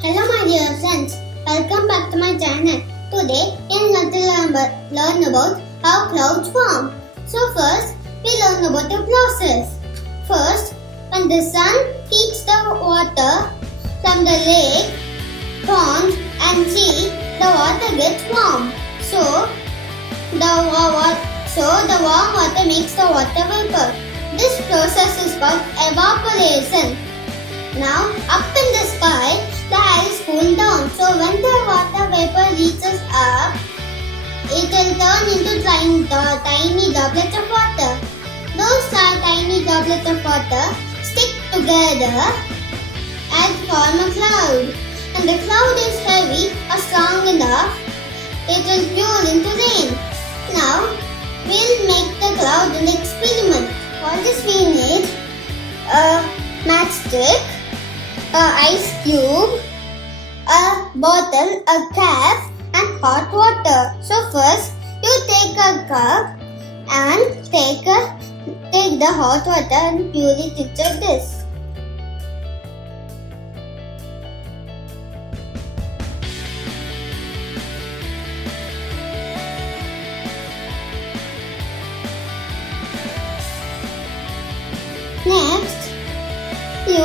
Hello my dear friends, welcome back to my channel. Today we are going to learn about how clouds form. So first we learn about the process. First, when the sun heats the water from the lake, pond and sea, the water gets warm. So the warm water makes the water vapor. This process is called evaporation. Now, up in the sky, the air is cooled down. So, when the water vapor reaches up, it will turn into tiny droplets of water. Those tiny droplets of water stick together and form a cloud. And the cloud is heavy or strong enough, it will pour into rain. Now, we'll make the cloud in the experiment. For this we need a matchstick, ice cube, a bottle, a cap and hot water. So first you take a cup and take the hot water and pour it into this. Next, you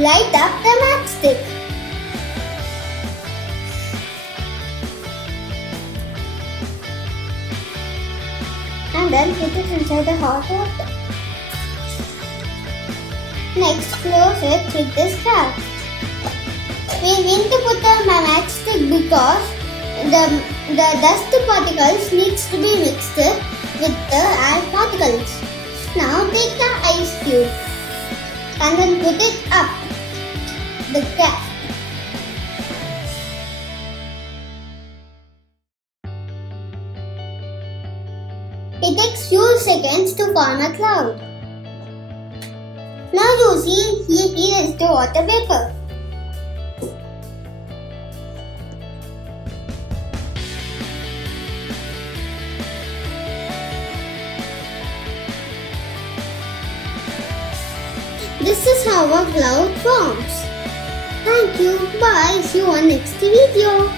light up the matchstick. And then put it inside the hot water. Next, close it with this cap. We need to put the matchstick because the dust particles needs to be mixed with the air particles. Now take the ice cube and then put it up the cap. It takes few seconds to form a cloud. Now you see here is the water vapor. This is how a cloud forms. Thank you. Bye. See you on next video.